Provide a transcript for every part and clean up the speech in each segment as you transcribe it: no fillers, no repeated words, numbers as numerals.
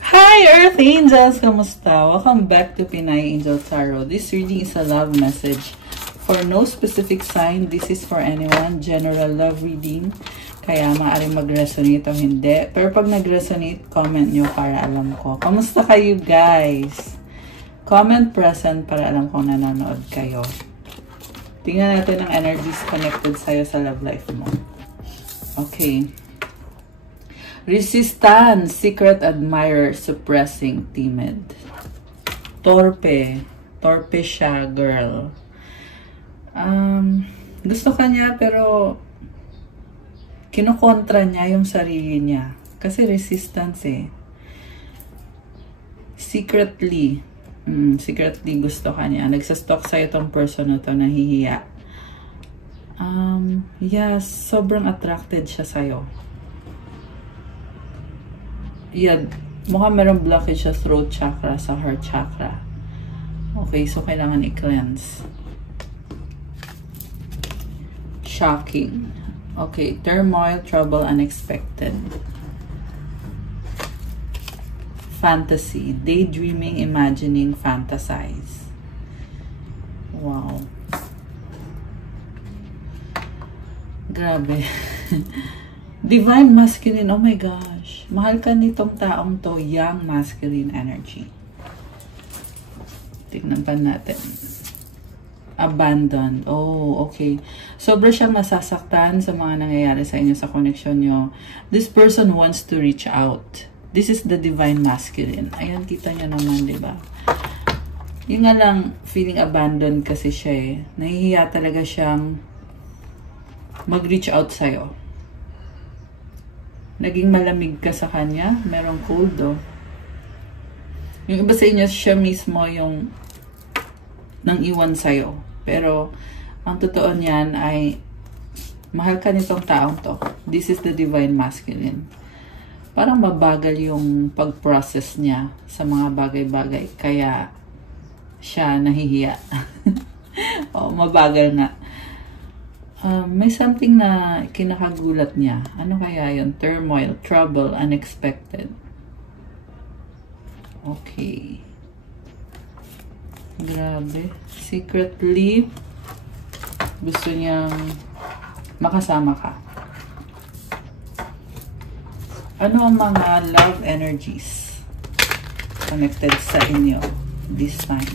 Hi Earth Angels! Kamusta? Welcome back to Pinay Angel Tarot. This reading is a love message. For no specific sign, this is for anyone. General love reading. Kaya maaaring mag-resonate o hindi. Pero pag nag-resonate, comment nyo para alam ko. Kamusta kayo guys? Comment present para alam kong nanonood kayo. Tingnan natin ang energies connected sa'yo sa love life mo. Okay. Resistance, secret admirer, suppressing, timid. Torpe. Torpe siya, girl. Gusto ka niya pero kinokontra niya yung sarili niya. Kasi resistance eh. Secretly gusto ka niya. Nagsastalk sa'yo itong person na to, nahihiya. Yes, sobrang attracted siya sa'yo. Yeah, mukhang merong blockage sa throat chakra, sa heart chakra. Okay, so kailangan i-cleanse. Shocking. Okay, turmoil, trouble, unexpected. Fantasy, daydreaming, imagining, fantasize. Wow. Grabe. Divine masculine, oh my gosh. Mahal ka nitong taong to, young masculine energy. Tignan pa natin. Abandoned. Oh, okay. Sobra siyang masasaktan sa mga nangyayari sa inyo, sa connection nyo. This person wants to reach out. This is the divine masculine. Ayan, kita niya naman, di ba? Yung nga lang, feeling abandoned kasi siya eh. Nahihiya talaga siyang mag-reach out sa'yo. Naging malamig ka sa kanya. Merong cold, oh. Yung iba sa inyo, siya mismo yung nang iwan sa'yo. Pero, ang totoo niyan ay mahal ka nitong taong to. This is the divine masculine. Parang mabagal yung pag-process niya sa mga bagay-bagay. Kaya, siya nahihiya. O, mabagal nga. May something na kinakagulat niya. Ano kaya yun? Turmoil, trouble, unexpected. Okay. Grabe. Secretly, gusto niyang makasama ka. Ano ang mga love energies connected sa inyo this time?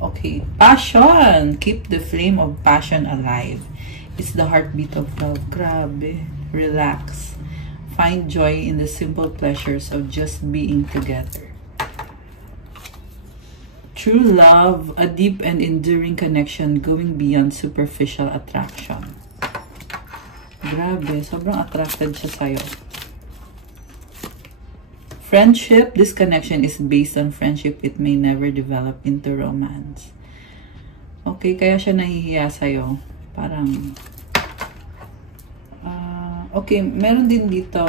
Okay, passion. Keep the flame of passion alive. It's the heartbeat of love. Grabe. Relax. Find joy in the simple pleasures of just being together. True love, a deep and enduring connection going beyond superficial attraction. Grabe, sobrang attracted siya sa'yo. Friendship, this connection is based on friendship. It may never develop into romance. Okay, kaya siya nahihiya sa'yo. Parang, okay, meron din dito,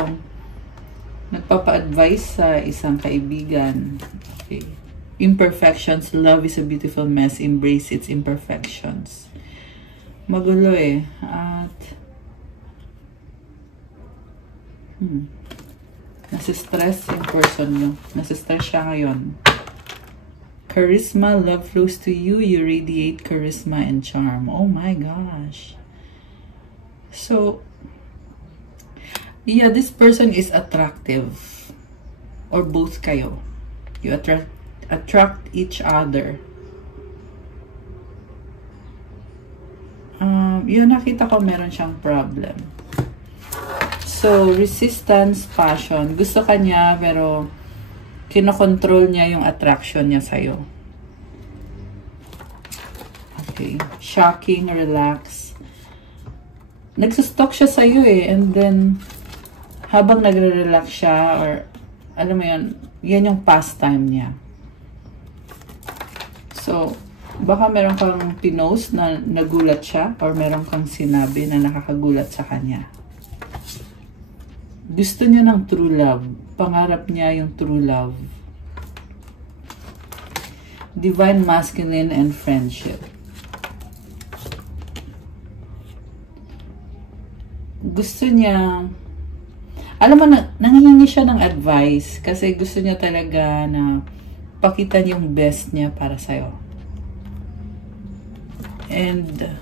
nagpapa-advise sa isang kaibigan. Okay. Imperfections, love is a beautiful mess. Embrace its imperfections. Magulo eh. At, nasa-stress yung person nyo. Nasa-stress siya ngayon. Charisma, love flows to you. You radiate charisma and charm. Oh my gosh. So, yeah, this person is attractive. Or both kayo. You attract each other. Yun, nakita ko meron siyang problem. So, resistance, passion. Gusto ka niya, pero kinokontrol niya yung attraction niya sa'yo. Okay. Shocking, relax. Nagsustalk siya sa'yo eh. And then, habang nagre-relax siya, or, alam mo yun, yan yung pastime niya. So, baka meron kang pinost na nagulat siya, or meron kang sinabi na nakakagulat sa kanya. Gusto niya ng true love. Pangarap niya yung true love. Divine masculine and friendship. gusto niya, alam mo, nanghihingi siya ng advice kasi gusto niya talaga na pakita niya yung best niya para sa'yo. And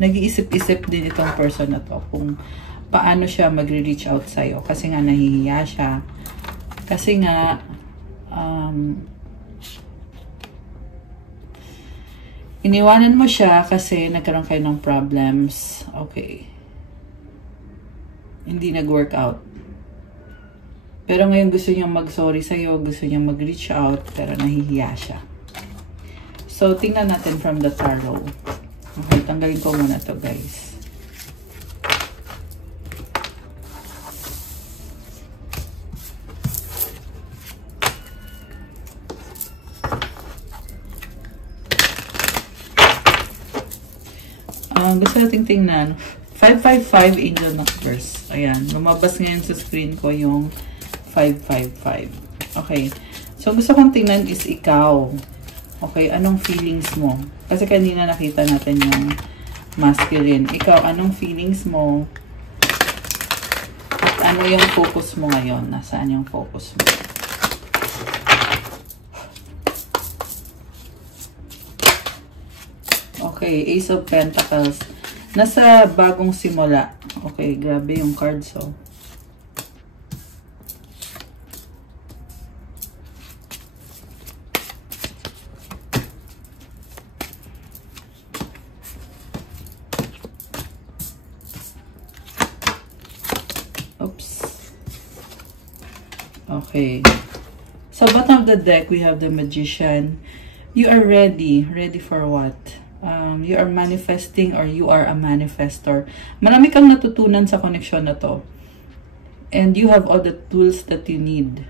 nag-iisip-isip din itong person na to kung paano siya magre-reach out sa'yo. Kasi nga nahihiya siya. Kasi nga iniwanan mo siya kasi nagkaroon kayo ng problems. Okay. Hindi nag-work out. Pero ngayon gusto niyang mag-sorry sa'yo, gusto niyang mag-reach out, pero nahihiya siya. So, tingnan natin from the tarot. Okay, tanggalin ko muna to, guys. Gusto nating tingnan. 555 angel numbers. Ayan. Lumabas ngayon sa screen ko yung 555. Okay. So, gusto kong tingnan is ikaw. Okay, anong feelings mo? Kasi kanina nakita natin yung masculine. Ikaw, anong feelings mo? At ano yung focus mo ngayon? Nasaan yung focus mo? Okay, Ace of Pentacles. Nasa bagong simula. Okay, grabe yung cards, oh. Oops. Okay. So, bottom of the deck, we have the Magician. You are ready. Ready for what? You are manifesting or you are a manifestor. Marami kang natutunan sa connection na to. And you have all the tools that you need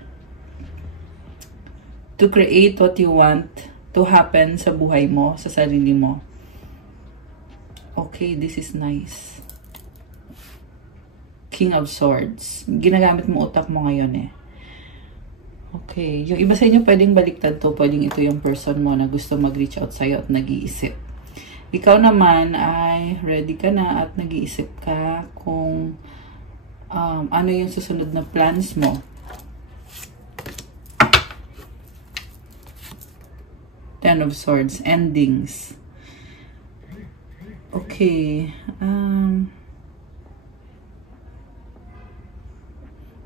to create what you want to happen sa buhay mo, sa sarili mo. Okay, this is nice. King of Swords. Ginagamit mo utak mo ngayon eh. Okay. Yung iba sa inyo pwedeng baliktad to. Pwedeng ito yung person mo na gusto mag-reach out sa'yo at nag-iisip. Ikaw naman ay ready ka na at nag-iisip ka kung ano yung susunod na plans mo. Ten of Swords. Endings. Okay.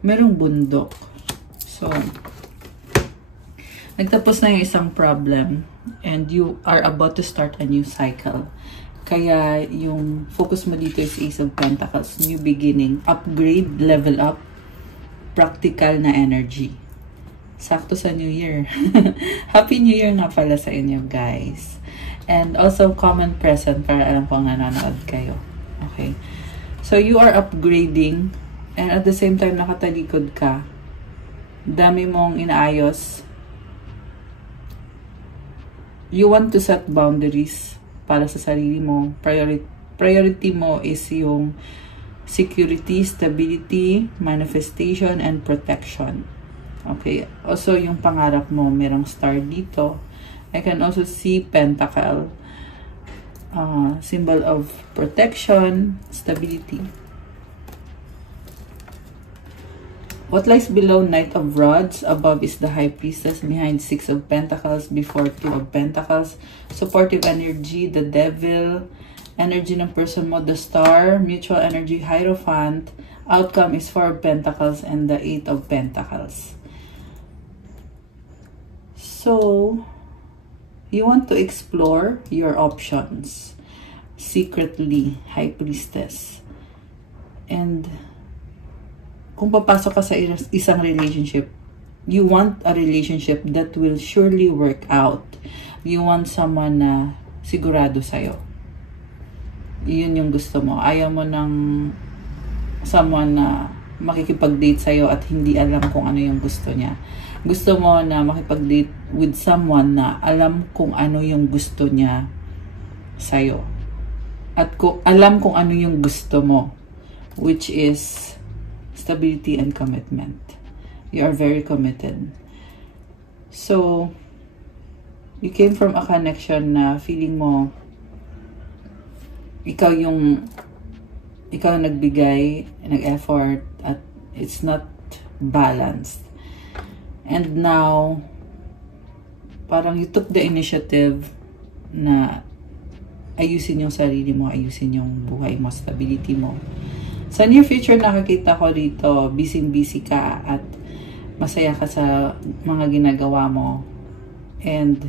Merong bundok. So, nagtapos na yung isang problem and you are about to start a new cycle. Kaya yung focus mo dito is Ace of Pentacles, new beginning, upgrade, level up, practical na energy. Sakto sa New Year. Happy New Year nga pala sa inyo, guys. And also common present para alam kong nanonood kayo. Okay. So you are upgrading and at the same time nakatalikod ka. Dami mong inaayos. You want to set boundaries para sa sarili mo. Priority mo is yung security, stability, manifestation, and protection. Okay. Also, yung pangarap mo, merong star dito. I can also see pentacle. Symbol of protection, stability. What lies below Knight of Rods, above is the High Priestess, behind Six of Pentacles, before Two of Pentacles. Supportive energy, the Devil. Energy ng person mo, the Star. Mutual energy, Hierophant. Outcome is Four of Pentacles and the Eight of Pentacles. So, you want to explore your options. Secretly, High Priestess. And kung papasok ka sa isang relationship, you want a relationship that will surely work out. You want someone na sigurado sa'yo. Yun yung gusto mo. Ayaw mo ng someone na makikipag-date sa'yo at hindi alam kung ano yung gusto niya. Gusto mo na makipag-date with someone na alam kung ano yung gusto niya sa'yo. At alam kung ano yung gusto mo, which is stability and commitment. You are very committed. So, you came from a connection na feeling mo ikaw yung ikaw nagbigay, nag-effort, at it's not balanced. And now, parang you took the initiative na ayusin yung sarili mo, ayusin yung buhay mo, stability mo. Sa near future, nakakita ko rito, busy-busy ka at masaya ka sa mga ginagawa mo. And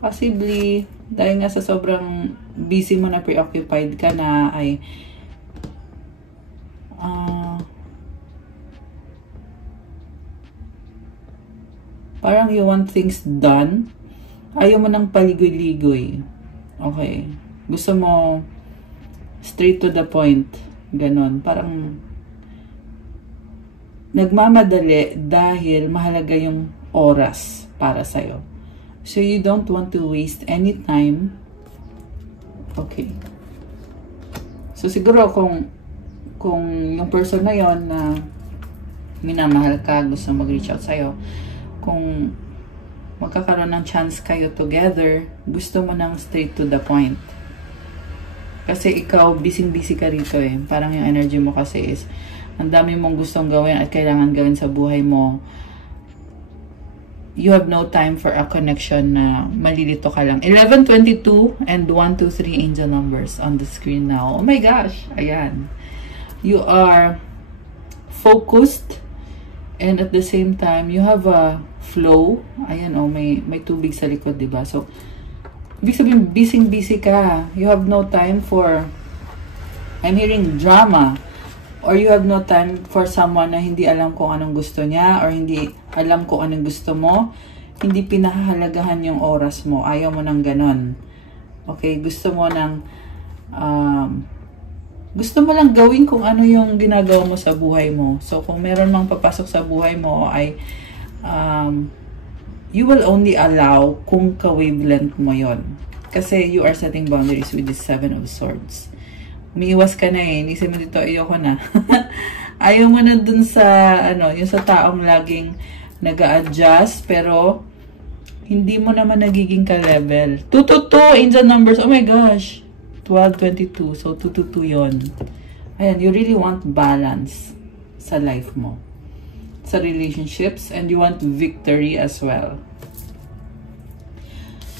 possibly, dahil nga sa sobrang busy mo na, preoccupied ka na, ay parang you want things done. Ayaw mo ng paligoy-ligoy. Okay. Gusto mo straight to the point. Ganon. Parang nagmamadali dahil mahalaga yung oras para sa'yo. So you don't want to waste any time. Okay. So siguro kung yung person na yon na minamahal ka, gusto mag-reach out sa'yo, kung magkakaroon ng chance kayo together, gusto mo nang straight to the point. Kasi ikaw, busy-busy ka rito eh. Parang yung energy mo kasi is, ang dami mong gustong gawin at kailangan gawin sa buhay mo. You have no time for a connection na malilito ka lang. 11, 22, and 1, 2, 3 angel numbers on the screen now. Oh my gosh! Ayan. You are focused, and at the same time, you have a flow. Ayan, oh, may tubig sa likod, diba? So, ibig sabihin, busy-busy ka. You have no time for, I'm hearing drama. Or you have no time for someone na hindi alam kung anong gusto niya, or hindi alam kung anong gusto mo. Hindi pinahahalagahan yung oras mo. Ayaw mo ng ganon. Okay? Gusto mo ng, gusto mo lang gawin kung ano yung ginagawa mo sa buhay mo. So, kung meron mang papasok sa buhay mo, ay you will only allow kung ka-wavelength mo yon. Kasi you are setting boundaries with the 7 of Swords. Umiiwas ka na eh. Inisip mo dito, ayoko na. Ayaw mo na dun sa, yung sa taong laging nag-a-adjust, pero hindi mo naman nagiging ka-level. 222, angel numbers. Oh my gosh. 12, 22. So, 222 yun. Ayan, you really want balance sa life mo. Sa relationships, and you want victory as well.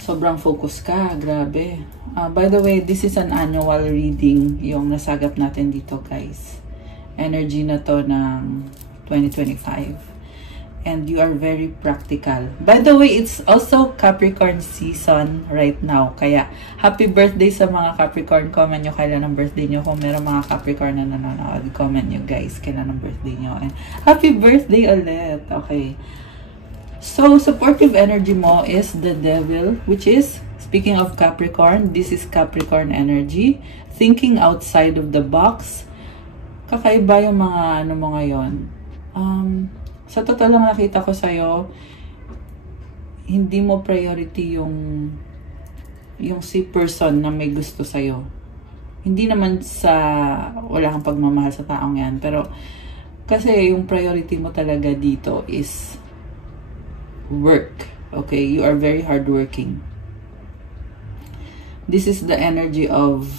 Sobrang focus ka. Grabe. By the way, this is an annual reading yung nasagap natin dito, guys. Energy na to ng 2025. And you are very practical. By the way, it's also Capricorn season right now. Kaya, happy birthday sa mga Capricorn. Comment nyo kailan ang birthday nyo. Kung meron mga Capricorn na nanonood, comment nyo, guys, kailan ang birthday nyo. And happy birthday ulit. Okay. So, supportive energy mo is the Devil, which is, speaking of Capricorn, this is Capricorn energy. Thinking outside of the box. Kakaiba yung mga mo ngayon. Sa totoo lang nakita ko sa'yo, hindi mo priority yung si person na may gusto sa'yo. Hindi naman sa wala kang pagmamahal sa taong yan. Pero kasi yung priority mo talaga dito is work. Okay? You are very hardworking. This is the energy of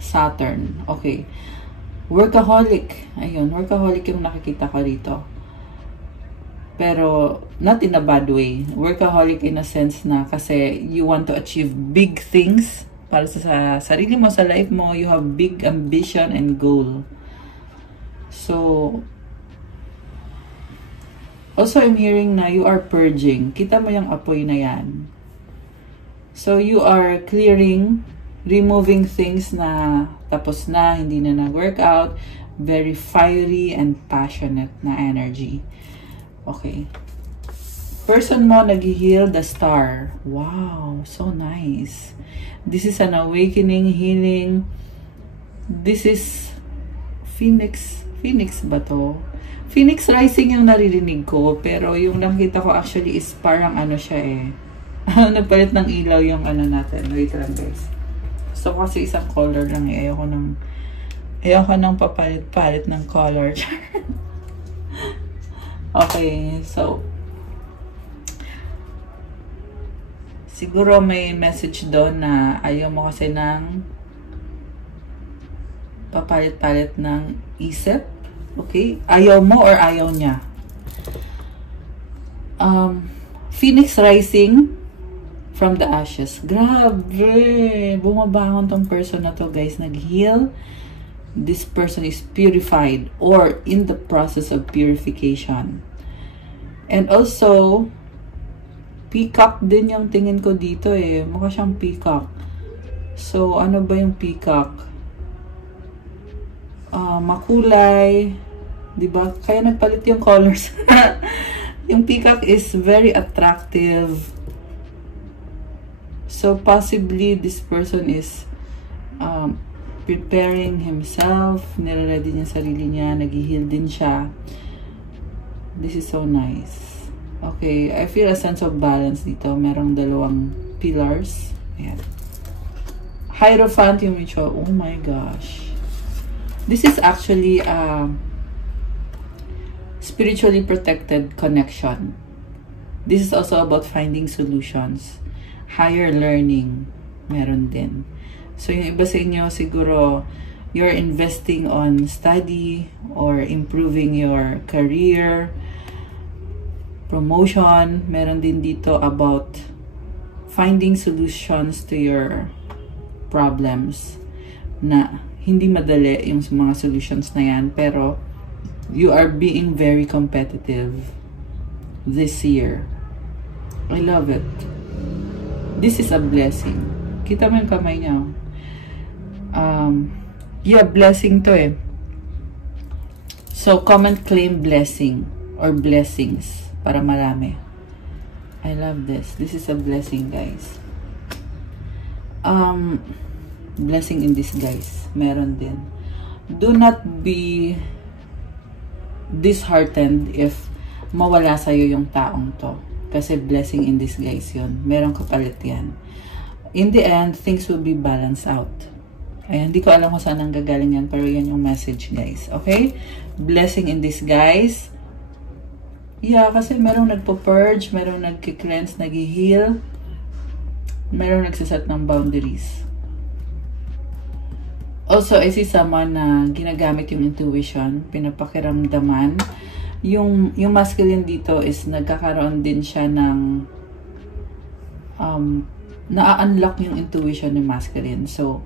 Saturn. Okay. Workaholic. Ayun, workaholic yung nakikita ko rito. Pero, not in a bad way. Workaholic in a sense na kasi you want to achieve big things para sa sarili mo, sa life mo. You have big ambition and goal. So, also I'm hearing na you are purging. Kita mo yung apoy na yan. So, you are clearing, removing things na tapos na, hindi na nag-work out. Very fiery and passionate na energy. Okay. Person mo, nag-heal the star. Wow, so nice. This is an awakening, healing. This is Phoenix. Phoenix ba to? Phoenix rising yung naririnig ko. Pero yung nakita ko actually is parang siya eh. Nagpalit ng ilaw yung natin. Wait lang, guys. So, kasi isang color lang eh. Ayoko nang papalit-palit ng color. Okay, so, siguro may message doon na ayaw mo kasi ng papalit-palit ng isip. Okay? Ayaw mo or ayaw niya. Phoenix rising from the ashes. Grabe! Bumabangon tong person na to, guys. Nag-heal. This person is purified or in the process of purification. And also, peacock din yung tingin ko dito eh. Mukha siyang peacock. So, ano ba yung peacock? Makulay. Diba? Kaya nagpalit yung colors. Yung peacock is very attractive. So, possibly, this person is preparing himself. Nire-ready niya sarili niya. Nag-heal din siya. This is so nice. Okay, I feel a sense of balance dito. Merong dalawang pillars. Ayan. Hierophant yung mutual. Oh my gosh. This is actually a spiritually protected connection. This is also about finding solutions. Higher learning. Meron din. So, yung iba sa inyo, siguro, you're investing on study or improving your career, promotion. Meron din dito about finding solutions to your problems na hindi madali yung mga solutions na yan, pero you are being very competitive this year. I love it. This is a blessing. Kita mo yung kamay niya. Yeah, blessing to eh. So, comment claim blessing or blessings para marami. I love this. This is a blessing, guys. Blessing in disguise. Meron din. Do not be disheartened if mawala sa'yo yung taong to. Kasi blessing in disguise yun. Meron kapalit yan. In the end, things will be balanced out. Ay, hindi ko alam kung saan ang gagaling yan, pero yan yung message, guys. Okay? Blessing in disguise. Yeah, kasi merong nagpo-purge, merong nagki-cleanse, nag-heal, merong nagsiset ng boundaries. Also, I see someone na ginagamit yung intuition, pinapakiramdaman. Yung masculine dito is nagkakaroon din siya ng na-unlock yung intuition ni masculine. So,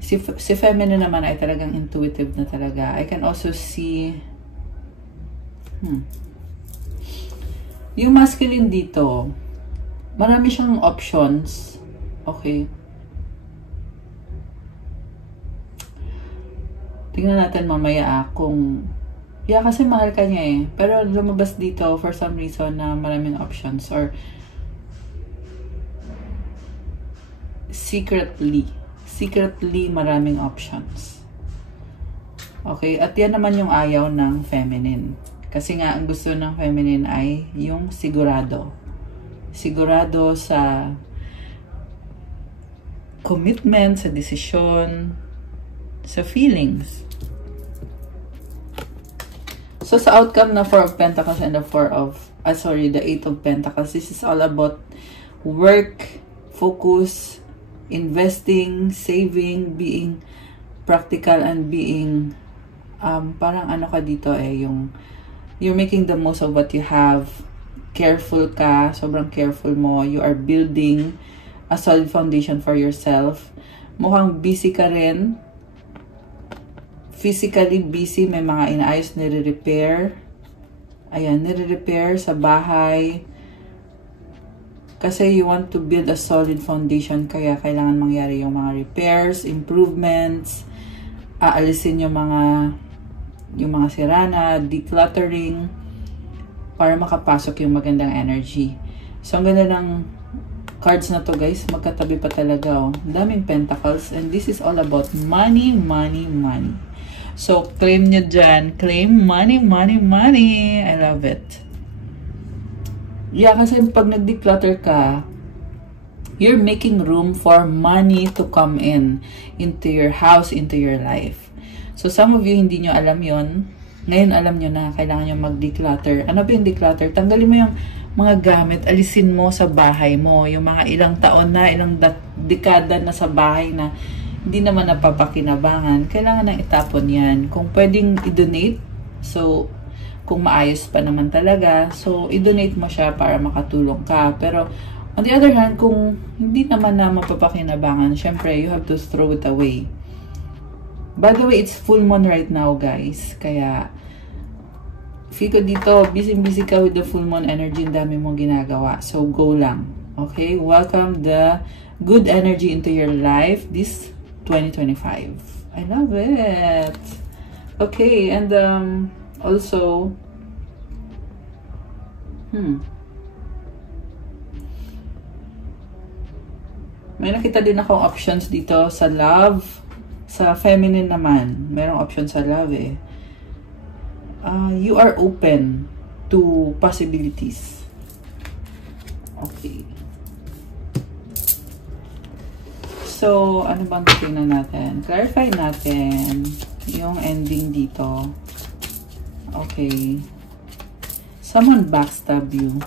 si feminine naman ay talagang intuitive na talaga. I can also see yung masculine dito, marami siyang options. Okay. Tingnan natin mamaya kung kasi mahal ka niya eh. Pero lumabas dito for some reason na maraming options or secretly maraming options. Okay, at yan naman yung ayaw ng feminine. Kasi nga, ang gusto ng feminine ay yung sigurado. Sigurado sa commitment, sa desisyon, sa feelings. So, sa outcome na 4 of Pentacles and the the 8 of Pentacles, this is all about work, focus, investing, saving, being practical, and being parang ano ka dito eh, yung you're making the most of what you have. Careful ka, sobrang careful mo. You are building a solid foundation for yourself. Mukhang busy ka rin. Physically busy, may mga inaayos, nire-repair. Ayan, nire-repair sa bahay. Kasi you want to build a solid foundation, kaya kailangan mangyari yung mga repairs, improvements, aalisin yung mga sirana, decluttering, para makapasok yung magandang energy. So, ang ganda ng cards na to, guys. Magkatabi pa talaga, oh. Daming pentacles. And this is all about money, money, money. So, claim nyo dyan. Claim money, money, money. I love it. Yeah, kasi pag nag-declutter ka, you're making room for money to come into your house, into your life. So, some of you, hindi nyo alam yon. Ngayon, alam nyo na kailangan nyo mag-declutter. Ano ba yung declutter? Tanggalin mo yung mga gamit, alisin mo sa bahay mo. Yung mga ilang taon na, ilang dekada na sa bahay na hindi naman napapakinabangan, kailangan nang itapon yan. Kung pwedeng i-donate, so, kung maayos pa naman talaga, so, i-donate mo siya para makatulong ka. Pero, on the other hand, kung hindi naman na mapapakinabangan, syempre, you have to throw it away. By the way, it's full moon right now, guys. Kaya, feel ko dito, busy-busy ka with the full moon energy, ang dami mong ginagawa. So, go lang. Okay? Welcome the good energy into your life this 2025. I love it. Okay, and also may nakita din akong options dito sa love. Sa feminine naman, merong option sa love eh. You are open to possibilities. Okay. So, ano bang tingnan natin? Clarify natin yung ending dito. Okay. Someone backstab you.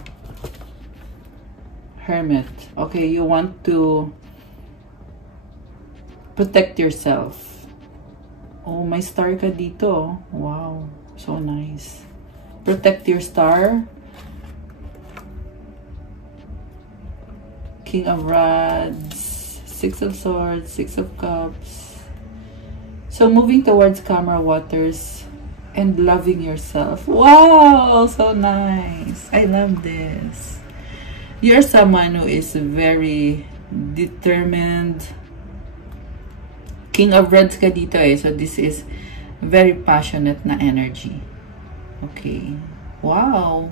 Hermit. Okay, you want to protect yourself. Oh, may star ka dito. Wow. So nice. Protect your star. King of Rods. Six of Swords, Six of Cups. So, moving towards calmer waters and loving yourself. Wow! So nice. I love this. You're someone who is very determined. King of Rods ka dito eh. So, this is very passionate na energy. Okay. Wow!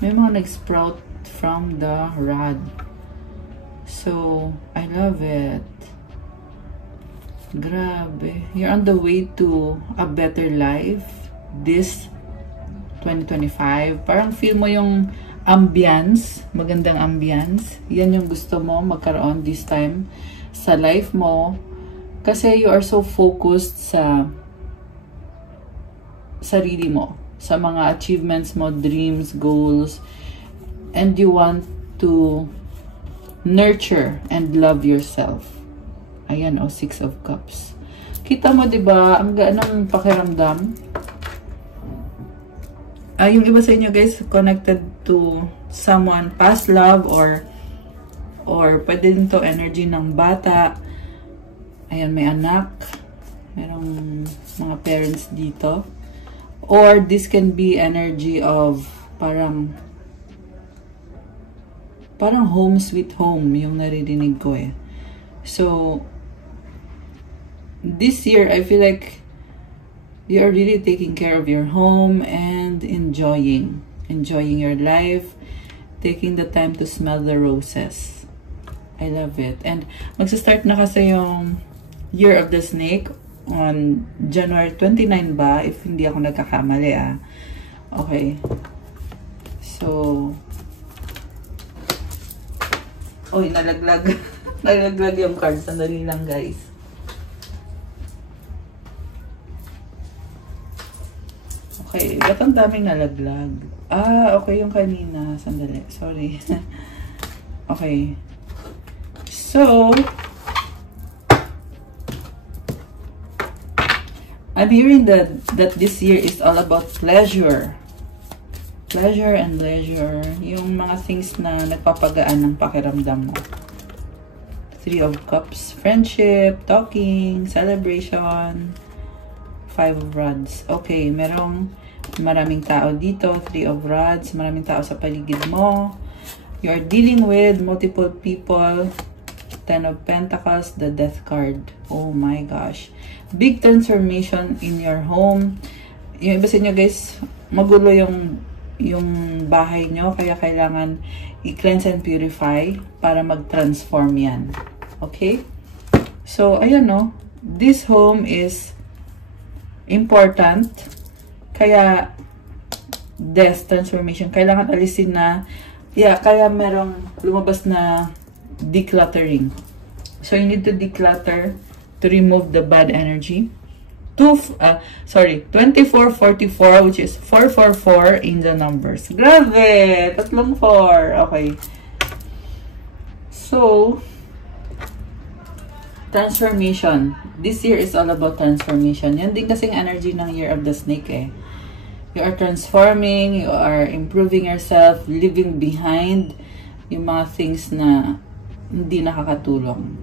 May mga nag-sprout from the rod. So, I love it. Grabe. You're on the way to a better life this 2025. Parang feel mo yung ambience, magandang ambience. Yan yung gusto mo magkaroon this time sa life mo. Kasi you are so focused sa sarili mo, sa mga achievements mo, dreams, goals, and you want to nurture and love yourself. Ayan, Six of Cups. Kita mo, diba, ang gaan ng pakiramdam. Yung iba sa inyo, guys, connected to someone, past love, or pwede din to energy ng bata. Ayan, may anak. Merong mga parents dito. Or this can be energy of parang home sweet home yung naririnig ko eh. So, this year, I feel like you're really taking care of your home and enjoying your life, taking the time to smell the roses. I love it. And magsa-start na kasi yung Year of the Snake on January 29 ba? If hindi ako nagkakamali ah. Okay. So, oy, nalaglag. Nalaglag yung card. Sandali lang, guys. Okay. Ba't ang daming nalaglag? Ah, okay yung kanina. Sandali. Sorry. Okay. So, I'm hearing that this year is all about pleasure. Pleasure and leisure. Yung mga things na nagpapagaan ng pakiramdam mo. Three of Cups. Friendship, talking, celebration. Five of Rods. Okay, maraming tao dito. Three of Rods. Maraming tao sa paligid mo. You're dealing with multiple people. Ten of Pentacles. The Death card. Oh my gosh. Big transformation in your home. Yung iba sa inyo, guys, magulo yung bahay nyo, kaya kailangan i-cleanse and purify para mag-transform yan. Okay? So, ayan no, this home is important, kaya death transformation, kailangan alisin na, kaya merong lumabas na decluttering. So, you need to declutter to remove the bad energy. 2444, which is 444 in the numbers. Grabe! Tatlong 4. Okay. So, Transformation. This year is all about transformation. Yan din kasing energy ng Year of the Snake eh. You are transforming, you are improving yourself, leaving behind yung mga things na hindi nakakatulong.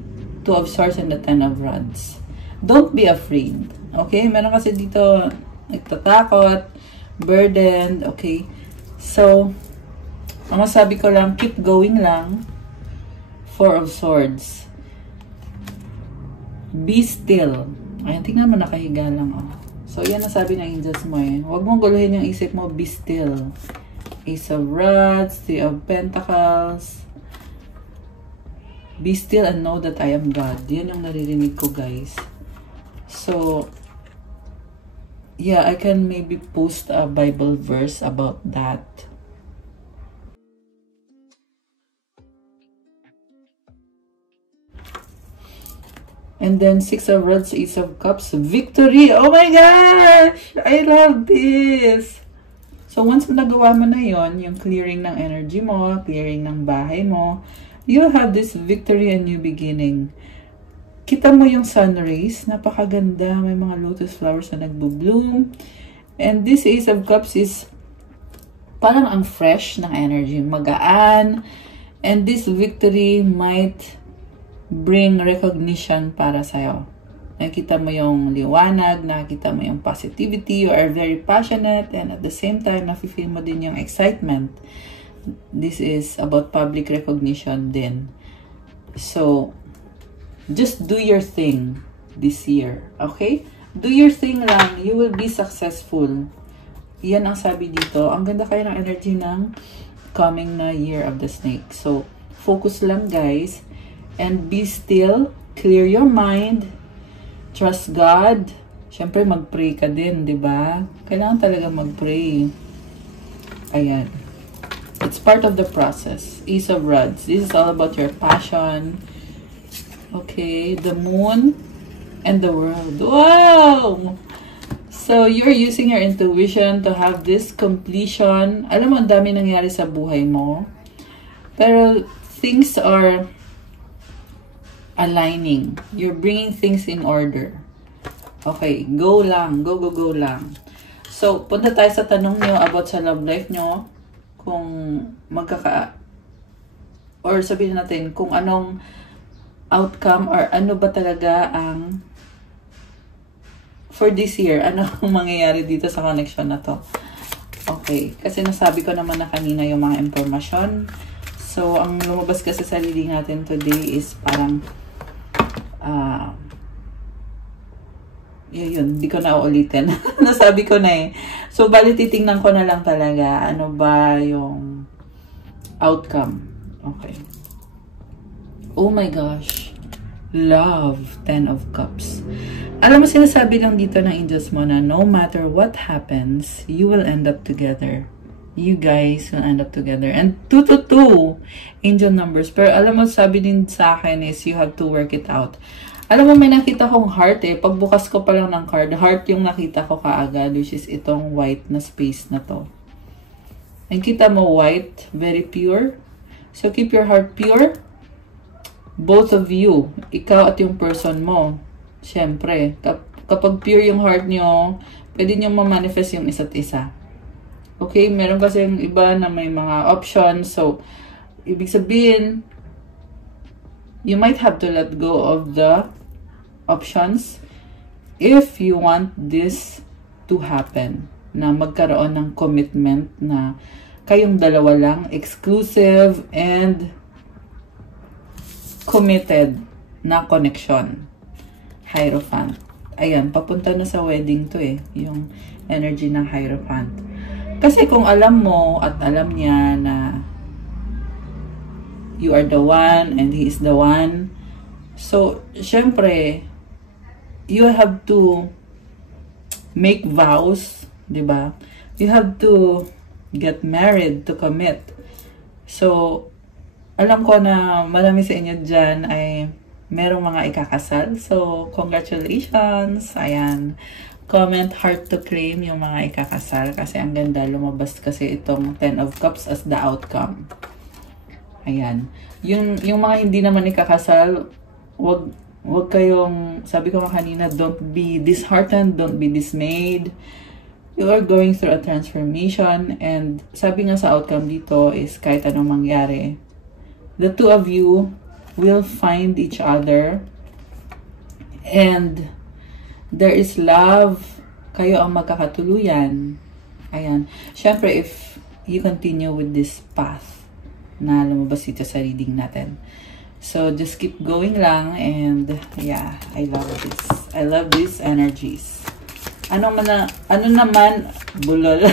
Two of Swords and the Ten of Rods. Don't be afraid. Okay? Meron kasi dito nagtatakot, burdened, okay? So, ang masabi ko lang, keep going lang. Four of Swords. Be still. Ayan, tingnan mo, nakahiga lang, oh. So, yan ang sabi ng angels mo, eh. Huwag mong guluhin yung isip mo, be still. Ace of Rods, Three of Pentacles. Be still and know that I am God. Yan yung naririnig ko, guys. So, yeah, I can maybe post a Bible verse about that. And then, Six of Rods, Ace of Cups, victory! Oh my gosh! I love this! So, once nagawa mo na yon, yung clearing ng energy mo, clearing ng bahay mo, you'll have this victory and new beginning. Kita mo yung sun rays, napakaganda, may mga lotus flowers na nagbo-bloom. And this Ace of Cups is parang ang fresh ng energy, magaan. And this victory might bring recognition para sa'yo. Nakita mo yung liwanag, nakita mo yung positivity, you are very passionate, and at the same time, nafe-feel mo din yung excitement. This is about public recognition din. So, just do your thing this year, okay? Do your thing lang, you will be successful. Yan ang sabi dito. Ang ganda kayo ng energy ng coming na Year of the Snake. So, focus lang, guys. And be still, clear your mind, trust God. Siyempre, mag-pray ka din, di ba? Kailangan talaga mag-pray. Ayan. It's part of the process. Ace of Rods. This is all about your passion. Okay, the moon and the world. Wow! So, you're using your intuition to have this completion. Alam mo, ang dami nangyari sa buhay mo. Pero, things are aligning. You're bringing things in order. Okay, go lang. Go, go, go lang. So, punta tayo sa tanong nyo about sa love life nyo. Kung or sabihin natin, kung anong outcome or ano ba talaga ang for this year, ano ang mangyayari dito sa connection na to. Okay, kasi nasabi ko naman na kanina yung mga impormasyon. So, ang lumabas kasi sa reading natin today is parang yun, di ko na uulitin. Nasabi ko na eh. So, bali titingnan ko na lang talaga ano ba yung outcome. Okay. Oh my gosh. Love. 10 of Cups. Alam mo, sinasabi lang dito ng angels mo na no matter what happens, you will end up together. You guys will end up together. And 2 to 2 angel numbers. Pero alam mo, sabi din sa akin is you have to work it out. Alam mo, may nakita kong heart eh. Pagbukas ko pa lang ng card, heart yung nakita ko kaagad, which is itong white na space na to. And kita mo white, very pure. So, keep your heart pure. Both of you, ikaw at yung person mo. Siyempre, kapag pure yung heart nyo, pwede nyo ma-manifest yung isa't isa. Okay, meron kasi yung iba na may mga options. So, ibig sabihin, you might have to let go of the options if you want this to happen. Na magkaroon ng commitment na kayong dalawa lang, exclusive and committed na connection. Hierophant. Ayan, papunta na sa wedding to eh. Yung energy ng Hierophant. Kasi kung alam mo at alam niya na you are the one and he is the one, so, syempre, you have to make vows, di ba? You have to get married, to commit. So, alam ko na marami sa inyo dyan ay merong mga ikakasal. So, congratulations. Ayan. Comment heart to claim yung mga ikakasal. Kasi ang ganda, lumabas kasi itong 10 of Cups as the outcome. Ayan. Yung mga hindi naman ikakasal, wag Huwag kayong, sabi ko nga kanina, don't be disheartened, don't be dismayed. You are going through a transformation, and sabi nga sa outcome dito is kahit anong mangyari, the two of you will find each other, and there is love. Kayo ang magkakatuluyan. Ayan. Syempre, if you continue with this path na lumabas dito sa reading natin. So, just keep going lang, and yeah, I love this. I love these energies. Ano naman, bulol.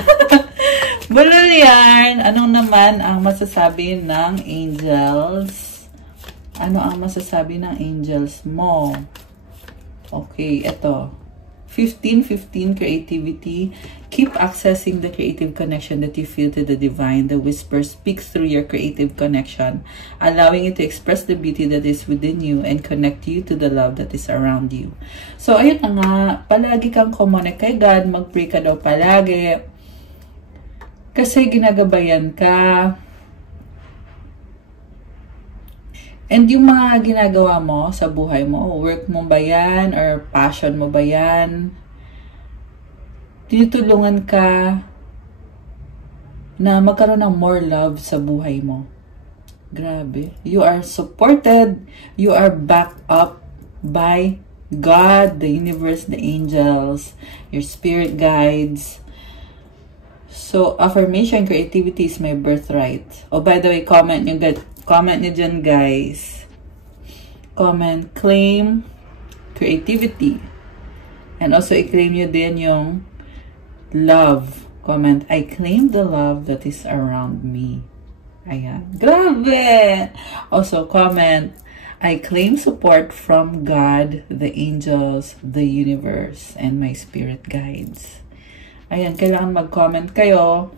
Bulol yan. Anong naman ang masasabi ng angels? Ano ang masasabi ng angels mo? Okay, ito. 15, creativity. Keep accessing the creative connection that you feel to the divine. The whisper speaks through your creative connection, allowing you to express the beauty that is within you and connect you to the love that is around you. So, ayun na nga. Palagi kang connect kay God. Mag-pray ka daw palagi. Kasi ginagabayan ka. And yung mga ginagawa mo sa buhay mo, work mo ba yan or passion mo ba yan? Tinutulungan ka na magkaroon ng more love sa buhay mo. Grabe. You are supported. You are backed up by God, the universe, the angels, your spirit guides. So, affirmation, creativity is my birthright. Oh, by the way, comment nyo dyan, guys. Comment, claim creativity. And also, i-claim nyo din yung love. Comment, I claim the love that is around me. Ayan. Grabe! Also, comment, I claim support from God, the angels, the universe, and my spirit guides. Ayan, kailangan mag-comment kayo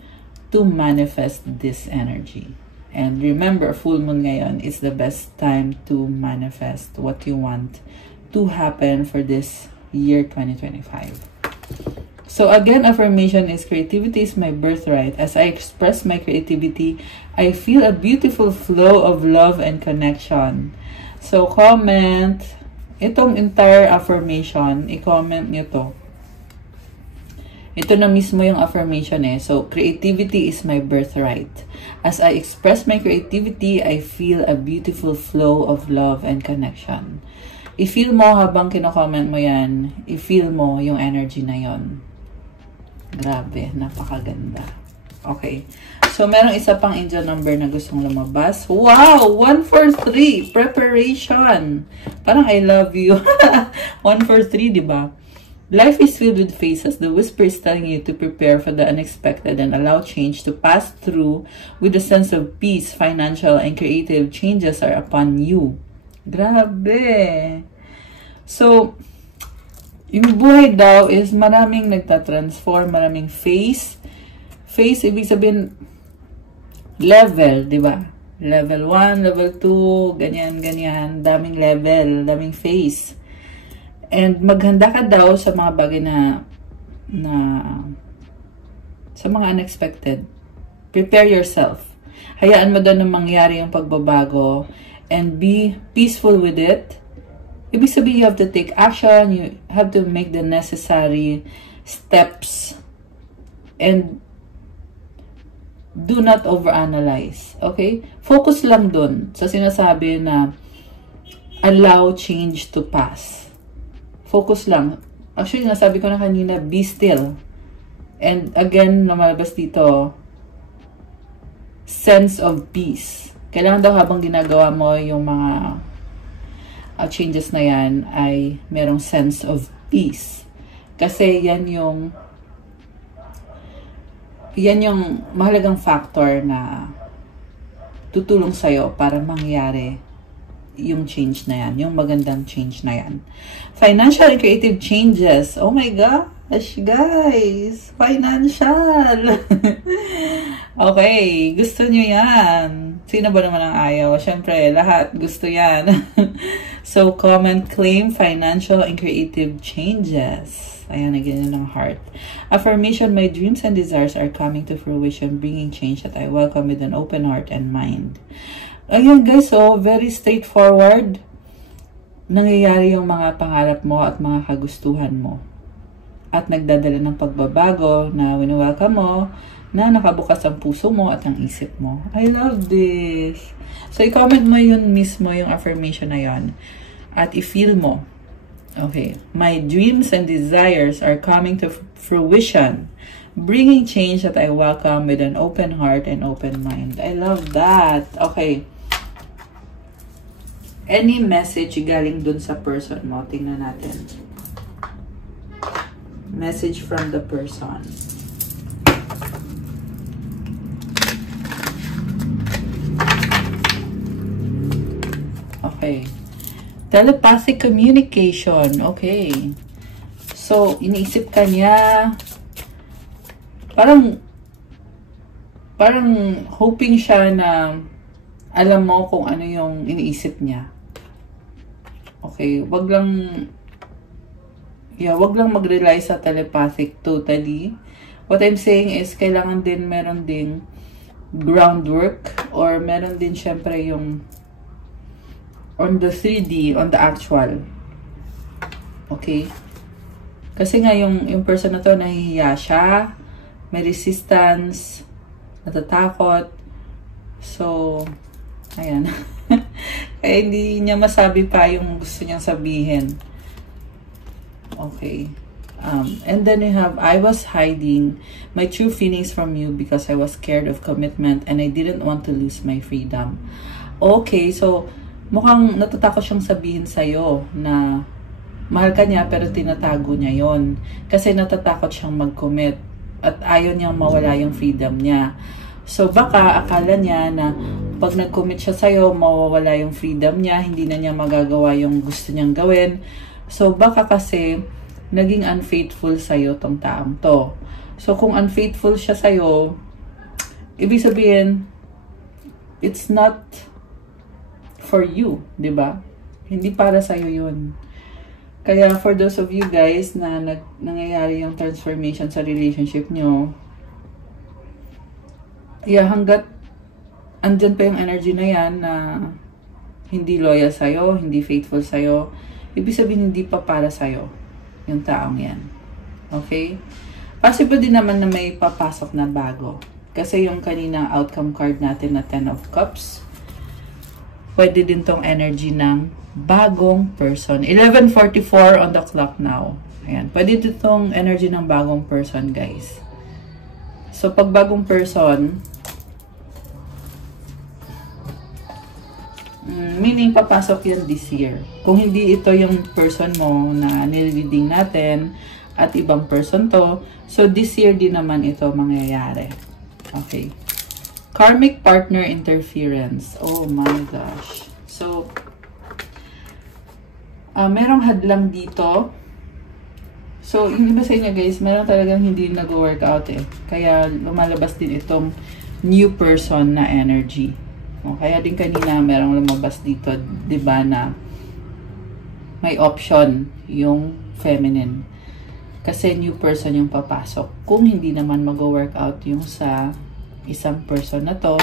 to manifest this energy. And remember, full moon ngayon is the best time to manifest what you want to happen for this year 2025. So again, affirmation is creativity is my birthright. As I express my creativity, I feel a beautiful flow of love and connection. So comment itong entire affirmation, i-comment nyo to. Ito na mismo yung affirmation eh. So, creativity is my birthright. As I express my creativity, I feel a beautiful flow of love and connection. I-feel mo habang kino-comment mo yan, i-feel mo yung energy na yon. Grabe, napakaganda. Okay. So, merong isa pang angel number na gustong lumabas. Wow! 143! Preparation! Parang I love you. 143, diba? Life is filled with phases. The whisper is telling you to prepare for the unexpected and allow change to pass through with a sense of peace. Financial and creative changes are upon you. Grabe! So, yung buhay daw is maraming nagtatransform, maraming phase. Phase, ibig sabihin, level, di ba? Level 1, level 2, ganyan, ganyan. Daming level, daming phase. And maghanda ka daw sa mga bagay na sa mga unexpected. Prepare yourself. Hayaan mo daw na mangyari yung pagbabago and be peaceful with it. Ibig sabihin, you have to take action, you have to make the necessary steps, and do not overanalyze. Okay? Focus lang dun sa sinasabi na allow change to pass. Focus lang. Actually, nasabi ko na kanina, be still. And again, namalabas dito, sense of peace. Kailangan daw habang ginagawa mo yung mga changes na yan, ay merong sense of peace. Kasi yan yung mahalagang factor na tutulong sa'yo para mangyari yung change na yan, yung magandang change na yan. Financial and creative changes. Oh my gosh, guys! Financial! Okay, gusto nyo yan. Sino ba naman ang ayaw? Siyempre, lahat gusto yan. So, comment, claim, financial and creative changes. Ayan, again ng heart. Affirmation, my dreams and desires are coming to fruition, bringing change that I welcome with an open heart and mind. Ayan guys, so very straightforward. nangyayari yung mga pangarap mo at mga kagustuhan mo. At nagdadala ng pagbabago na wini-welcome mo, na nakabukas ang puso mo at ang isip mo. I love this. So, i-comment mo yun mismo, yung affirmation na yun. At i-feel mo. Okay. My dreams and desires are coming to fruition, bringing change that I welcome with an open heart and open mind. I love that. Okay. Any message galing dun sa person mo? Tingnan natin. Message from the person. Okay. Telepathic communication. Okay. So, iniisip ka niya. Parang hoping siya na alam mo kung ano yung iniisip niya. Okay. Wag lang mag-rely sa telepathic totally. What I'm saying is, kailangan din meron ding groundwork or meron din syempre yung on the 3D, on the actual. Okay? Kasi nga yung person na to, nahihiya siya, may resistance, natatakot. So, ayan. Kaya hindi niya masabi pa yung gusto niyang sabihin. Okay. And then you have, I was hiding my true feelings from you because I was scared of commitment and I didn't want to lose my freedom. Okay, so mukhang natatakot siyang sabihin sa'yo na mahal ka niya pero tinatago niya yon. Kasi natatakot siyang mag-commit at ayaw niyang mawala yung freedom niya. So baka akala niya na pag nag-commit siya sa'yo, mawawala yung freedom niya, hindi na niya magagawa yung gusto niyang gawin. So, baka kasi naging unfaithful sa'yo tong taong to. So, kung unfaithful siya sa'yo, ibig sabihin, it's not for you, di ba? Hindi para sa'yo yun. Kaya, for those of you guys na nangyayari yung transformation sa relationship nyo, hanggat andyan pa yung energy na yan na hindi loyal sa'yo, hindi faithful sa'yo, ibig sabihin hindi pa para sa'yo yung taong yan. Okay? Possible din naman na may papasok na bago. Kasi yung kanina outcome card natin na 10 of Cups, pwede din tong energy ng bagong person. 11:44 on the clock now. Ayan. Pwede din tong energy ng bagong person, guys. So, pag bagong person, meaning papasok yan this year. Kung hindi ito yung person mo na nire-reading natin at ibang person to, so this year din naman ito mangyayari. Okay. Karmic partner interference. Oh my gosh. So, merong hadlang dito. So, yung iba sa inyo guys, meron talagang hindi nag-workout eh. Kaya lumalabas din itong new person na energy. Kaya din kanina merong lumabas dito, 'di ba, na may option yung feminine. Kasi new person yung papasok. Kung hindi naman mag-workout yung sa isang person na to.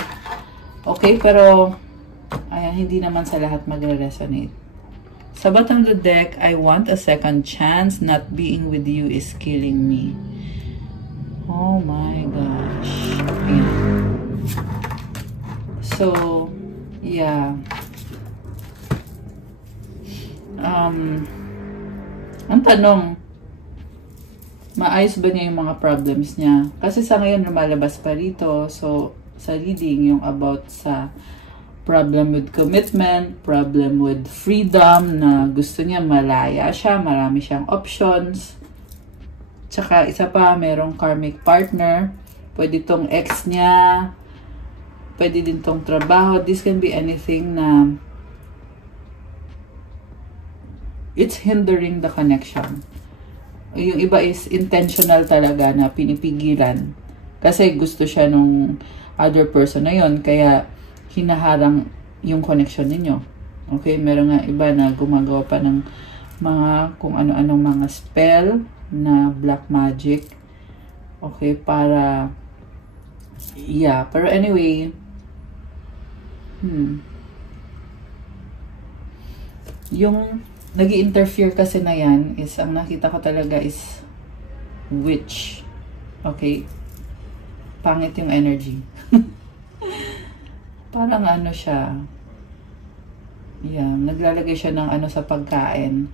Okay, pero ayan, hindi naman sa lahat magre-resonate. Sa bottom of the deck, I want a second chance. Not being with you is killing me. Oh my gosh. Ayan. So, yeah. Ang tanong, maayos ba niya yung mga problems niya? Kasi sa ngayon, lumalabas pa rito. So, sa reading, yung about sa problem with commitment, problem with freedom, na gusto niya malaya siya, marami siyang options. Tsaka, isa pa, merong karmic partner. Pwede tong ex niya, pwede din tong trabaho. This can be anything na it's hindering the connection. Yung iba is intentional talaga na pinipigilan. Kasi gusto siya nung other person na yon, kaya hinaharang yung connection ninyo. Okay? Meron nga iba na gumagawa pa ng mga kung ano-anong mga spell na black magic. Okay? Para pero anyway, yung nag-i-interfere kasi na yan is, ang nakita ko talaga is witch. Okay? Pangit yung energy. Parang ano siya. Yeah, naglalagay siya ng ano sa pagkain.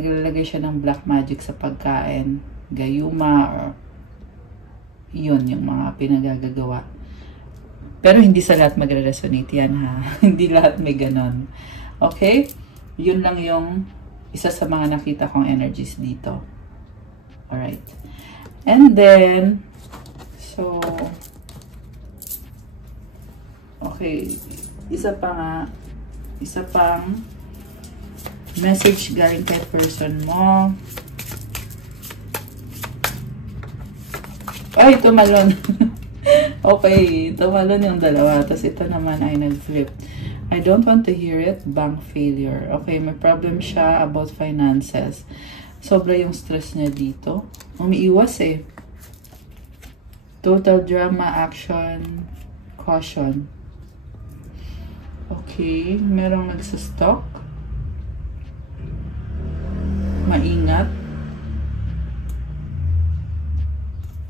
Naglalagay siya ng black magic sa pagkain. Gayuma or yun yung mga pinagagagawa. Pero hindi sa lahat magre-resonate yan ha. Hindi lahat may ganon. Okay? Yun lang yung isa sa mga nakita kong energies dito. Alright. And then, so, okay. Isa pang message galing kay person mo. Ay, tumalon. Okay, tumalon yung dalawa. Tapos ito naman ay nag-flip. I don't want to hear it. Bank failure. Okay, may problem siya about finances. Sobra yung stress niya dito. Umiiwas eh. Total drama, action, caution. Okay, merong nagsastock. Maingat.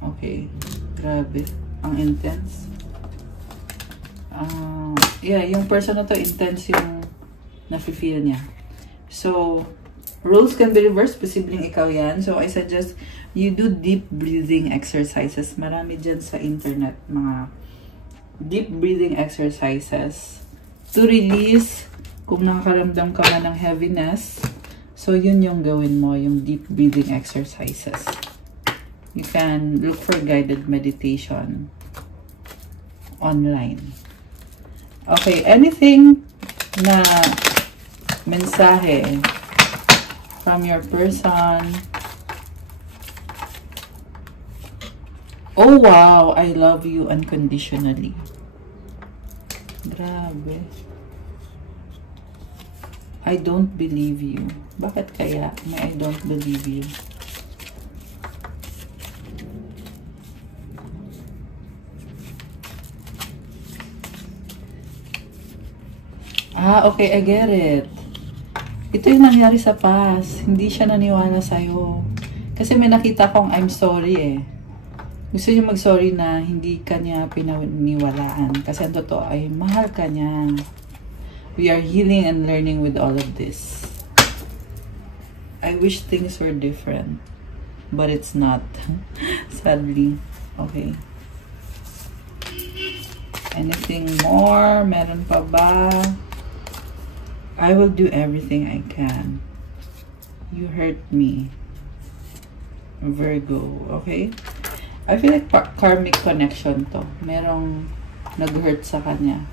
Okay, grabe. Ang intense. Yeah, yung person na to, intense yung nafe-feel niya. So, rules can be reversed. Posibleng ikaw yan. So, I suggest you do deep breathing exercises. Marami dyan sa internet, mga deep breathing exercises to release kung nakakaramdam ka man ng heaviness. So, yun yung gawin mo, yung deep breathing exercises. You can look for guided meditation online. Okay, anything na mensahe from your person. Oh wow, I love you unconditionally. Grabe. I don't believe you. Bakit kaya may I don't believe you? Okay, I get it. Ito yung nangyari sa past. Hindi siya naniwala sa'yo. Kasi may nakita kong I'm sorry eh. Gusto niya mag-sorry na hindi ka niya pinaniwalaan. Kasi ang totoo ay mahal ka niya. We are healing and learning with all of this. I wish things were different. But it's not. Sadly. Okay. Anything more? Meron pa ba? I will do everything I can. You hurt me. Virgo. Okay? I feel like karmic connection to. Merong nag-hurt sa kanya.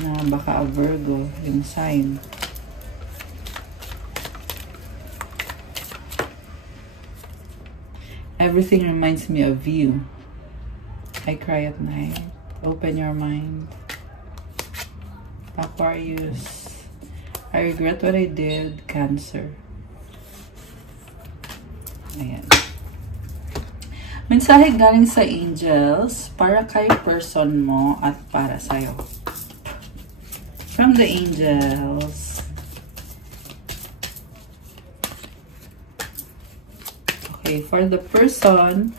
Na baka a Virgo, yung sign. Everything reminds me of you. I cry at night. Open your mind. Aquarius. I regret what I did. Cancer. Ayan. Mensahe galing sa angels para kay person mo at para sa'yo. From the angels. Okay, for the person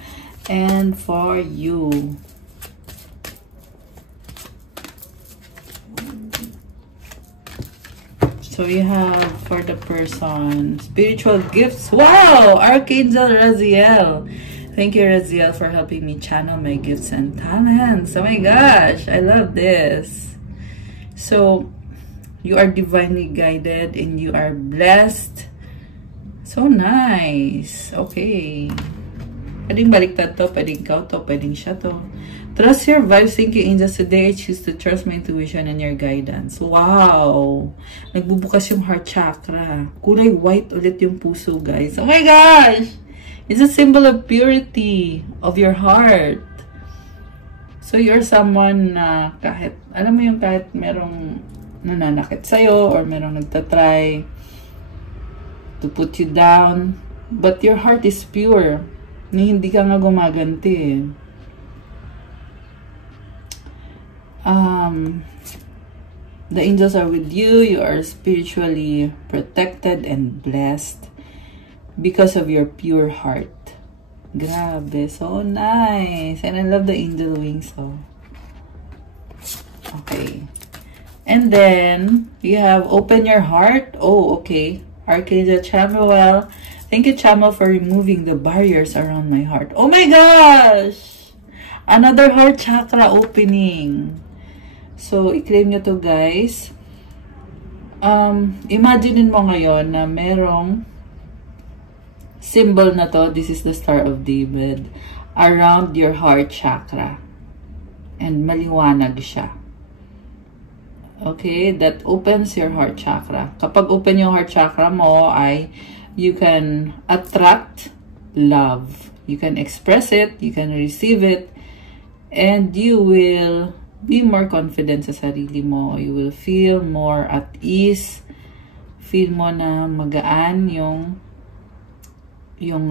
and for you. So we have for the person, spiritual gifts. Wow! Archangel Raziel. Thank you, Raziel, for helping me channel my gifts and talents. Oh my gosh, I love this. So, you are divinely guided and you are blessed. So nice. Okay. Pwedeng baliktad to, pwedeng ikaw to, pwedeng siya to. Trust your vibes. Thank you, angels. Today, I choose to trust my intuition and your guidance. Wow! Nagbubukas yung heart chakra. Kulay white ulit yung puso, guys. Oh my gosh! It's a symbol of purity of your heart. So, you're someone na kahit, alam mo yung kahit merong nananakit sa'yo or merong nagtatry to put you down, but your heart is pure. Na hindi ka nga gumaganti. The angels are with you. You are spiritually protected and blessed because of your pure heart. Grabe, so nice. And I love the angel wings, oh. Okay. And then, you have open your heart. Oh, okay. Archangel Chamuel. Thank you, Chamuel, for removing the barriers around my heart. Oh my gosh! Another heart chakra opening. So, i-claim nyo to, guys. Imaginein mo ngayon na merong symbol na to. This is the Star of David. Around your heart chakra. And maliwanag siya. Okay? That opens your heart chakra. Kapag open yung heart chakra mo, you can attract love. You can express it. You can receive it. And you will be more confident sa sarili mo. You will feel more at ease. Feel mo na magaan yung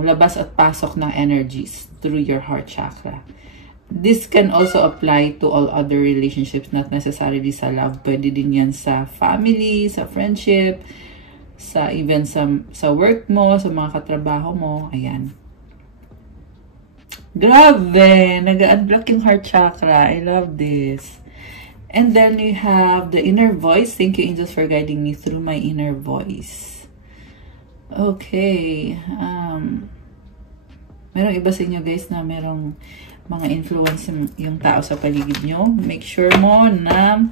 labas at pasok ng energies through your heart chakra. This can also apply to all other relationships, not necessarily sa love. Pwede din yan sa family, sa friendship, even sa work mo, sa mga katrabaho mo. Ayan. Grabe! Nag-unblock yung heart chakra. I love this. And then we have the inner voice. Thank you, angels, for guiding me through my inner voice. Okay. Merong iba sa inyo, guys, na merong mga influence yung tao sa paligid nyo. Make sure mo na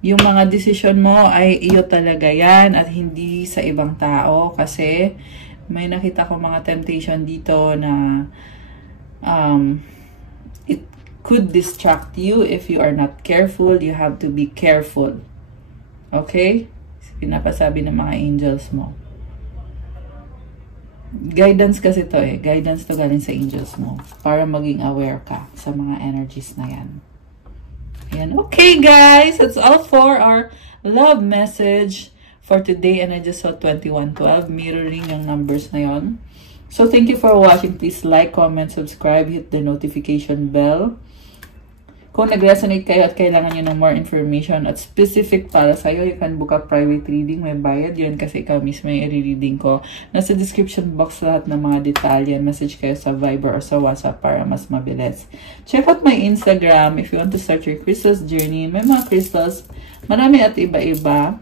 yung mga decision mo ay iyo talaga yan at hindi sa ibang tao. Kasi may nakita ko mga temptation dito na it could distract you if you are not careful. You have to be careful. Okay? Pinapasabi ng mga angels mo. Guidance kasi to eh. Guidance to galing sa angels mo. Para maging aware ka sa mga energies na yan. Ayan. Okay guys, that's all for our love message for today. And I just saw 2112 mirroring yung numbers na yon. So, thank you for watching. Please like, comment, subscribe, hit the notification bell. Kung nag-resonate kayo at kailangan nyo ng more information at specific para sa'yo, you can book a private reading. May bayad yun kasi ikaw mismo yung i-reading ko. Nasa description box lahat ng mga detalye. Message kayo sa Viber or sa WhatsApp para mas mabilis. Check out my Instagram if you want to start your crystals journey. May mga crystals, marami at iba-iba.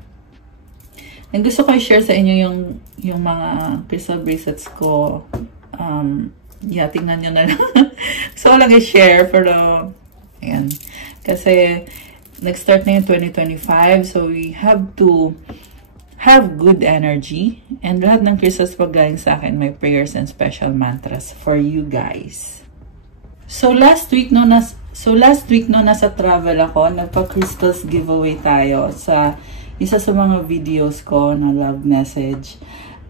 And gusto ko i-share sa inyo yung mga crystal bracelets ko. Yeah, tingnan nyo na lang. So, lang i-share pero, ayan. Kasi, nag-start na yung 2025. So, we have to have good energy. And lahat ng crystals pag galing sa akin, may prayers and special mantras for you guys. So, last week, nasa travel ako, nagpa-crystals giveaway tayo sa isa sa mga videos ko na love message.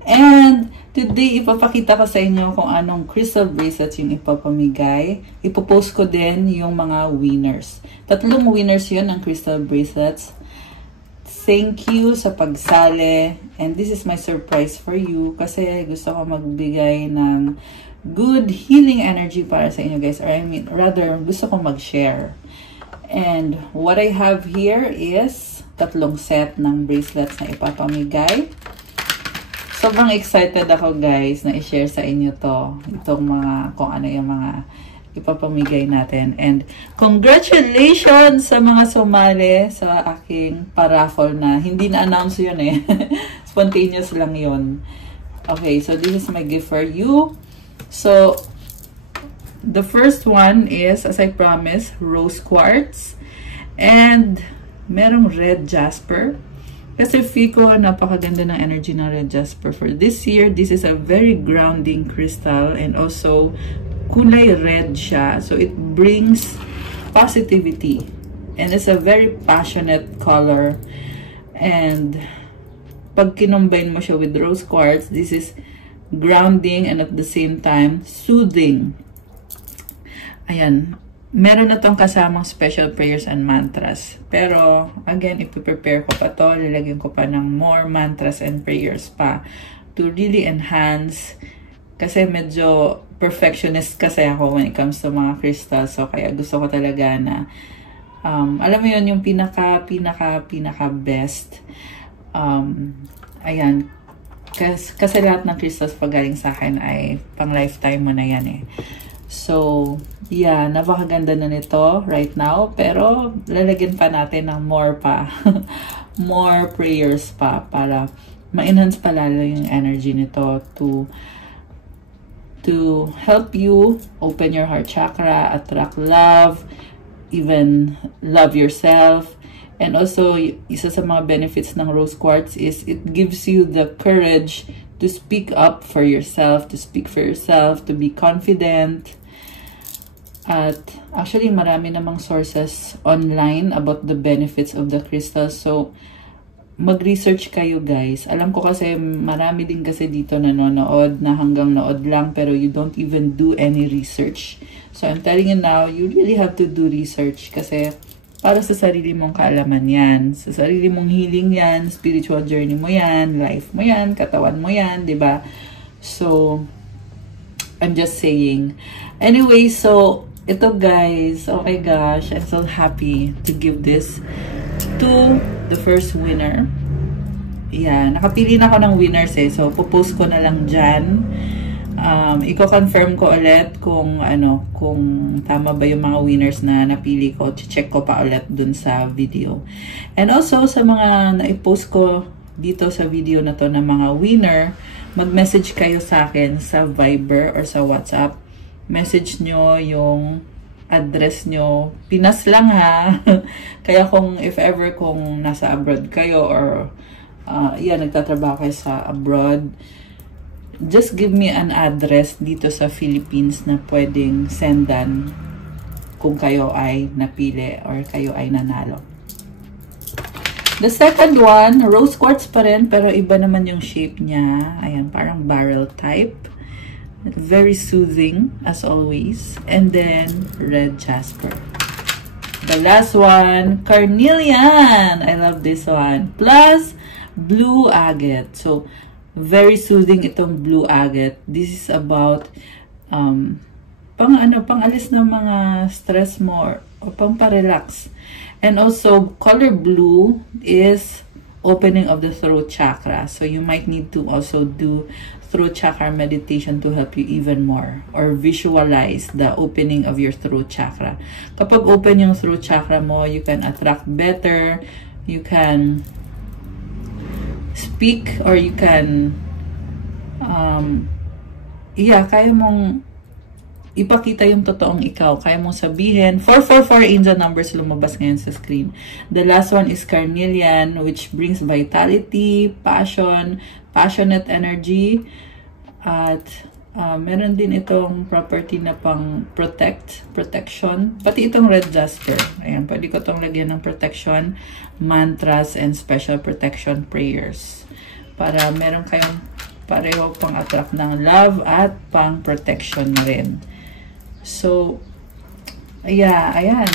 And today, ipapakita ko sa inyo kung anong crystal bracelets yung ipapamigay. Ipopost ko din yung mga winners. 3 winners yun ng crystal bracelets. Thank you sa pagsali. And this is my surprise for you kasi gusto ko magbigay ng good healing energy para sa inyo guys. Or I mean, rather, gusto ko mag-share. And what I have here is 3 set ng bracelets na ipapamigay. Sobrang excited ako guys na i-share sa inyo to. Itong mga, kung ano yung mga ipapamigay natin. And congratulations sa mga sumali sa aking paraffle na hindi na-announce yun eh. Spontaneous lang yun. Okay, so this is my gift for you. So, the first one is, as I promised, rose quartz. And merong red jasper. Kasi feel ko napakaganda ng energy ng red jasper for this year. This is a very grounding crystal and also kulay red siya. So it brings positivity. And it's a very passionate color. And pag kinombine mo siya with rose quartz, this is grounding and at the same time soothing. Ayan. Meron na tong kasamang special prayers and mantras. Pero, again, ipiprepare ko pa to. Lalagyan ko pa ng more mantras and prayers pa to really enhance. Kasi medyo perfectionist kasi ako when it comes to mga crystals. So, kaya gusto ko talaga na Alam mo yun, yung pinaka best. Ayan. Kasi lahat ng crystals pag galing sa akin ay pang lifetime mo na yan eh. So, yeah, napakaganda na nito right now. Pero, lalagyan pa natin ng more pa. More prayers pa para ma-enhance pa lalo yung energy nito to help you open your heart chakra, attract love, even love yourself. And also, isa sa mga benefits ng rose quartz is it gives you the courage to speak up for yourself, to be confident. At actually, marami namang sources online about the benefits of the crystals. So, mag-research kayo guys. Alam ko kasi marami din kasi dito nanonood na hanggang nood lang pero you don't even do any research. So, I'm telling you now, you really have to do research kasi para sa sarili mong kaalaman yan. Sa sarili mong healing yan, spiritual journey mo yan, life mo yan, katawan mo yan, diba? So, I'm just saying. Anyway, so, ito guys, oh my gosh, I'm so happy to give this to the first winner. Yeah, nakapili na ako ng winners eh. So, popost ko na lang dyan. Iko-confirm ko ulit kung tama ba yung mga winners na napili ko. Check ko pa ulit dun sa video. And also, sa mga na-post ko dito sa video na to na mga winner, mag-message kayo sa akin sa Viber or sa WhatsApp. Message nyo yung address nyo. Pinas lang ha. Kaya kung if ever kung nasa abroad kayo or nagtatrabaho kayo sa abroad, just give me an address dito sa Philippines na pwedeng sendan kung kayo ay napili or kayo ay nanalo. The second one, rose quartz pa rin pero iba naman yung shape niya. Ayan, parang barrel type. Very soothing as always. And then, red jasper. The last one, carnelian. I love this one. Plus, blue agate. So, very soothing itong blue agate. This is about pang-alis ng mga stress mo or pang-relax. And also, color blue is opening of the throat chakra. So, you might need to also do throat chakra meditation to help you even more or visualize the opening of your throat chakra. Kapag open yung throat chakra mo, you can attract better, you can speak or you can kaya mong ipakita yung totoong ikaw. Kaya mong sabihin. 444 angel numbers lumabas ngayon sa screen. The last one is carnelian, which brings vitality, passion, passionate energy. At meron din itong property na pang protection. Pati itong red jasper. Ayan, pwede ko itong lagyan ng protection, mantras, and special protection prayers. Para meron kayong pareho pang attract ng love at pang protection rin. So, yeah, ayan.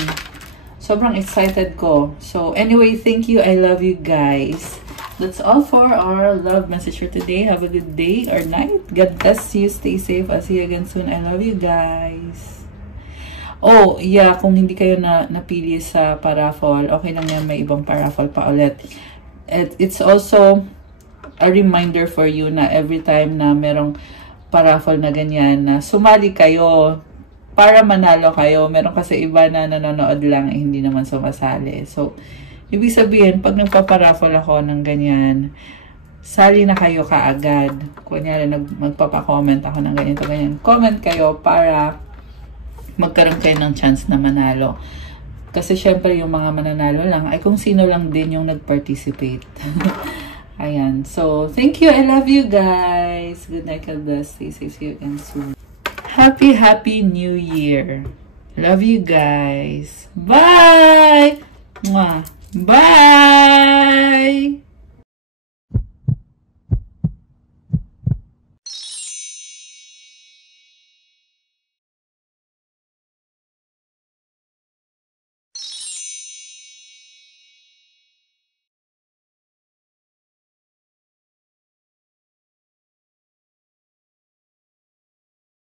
Sobrang excited ko. So, anyway, thank you. I love you guys. That's all for our love message for today. Have a good day or night. God bless you. Stay safe. I'll see you again soon. I love you guys. Oh, yeah. Kung hindi kayo napili sa paraffle, okay lang yan. May ibang paraffle pa ulit. It's also a reminder for you na every time na merong paraffle na ganyan, na sumali kayo para manalo kayo. Meron kasi iba na nanonood lang, hindi naman sumasali. So, ibig sabihin, pag nagpaparaffle ako ng ganyan, sali na kayo kaagad. Kunyari, magpapa-comment ako ng ganyan. Comment kayo para magkaroon kayo ng chance na manalo. Kasi syempre, yung mga mananalo lang ay kung sino lang din yung nag-participate. Ayan. So, thank you. I love you guys. Good night. God bless. Stay safe. See you again soon. Happy New Year. Love you guys. Bye! Mwah. Bye!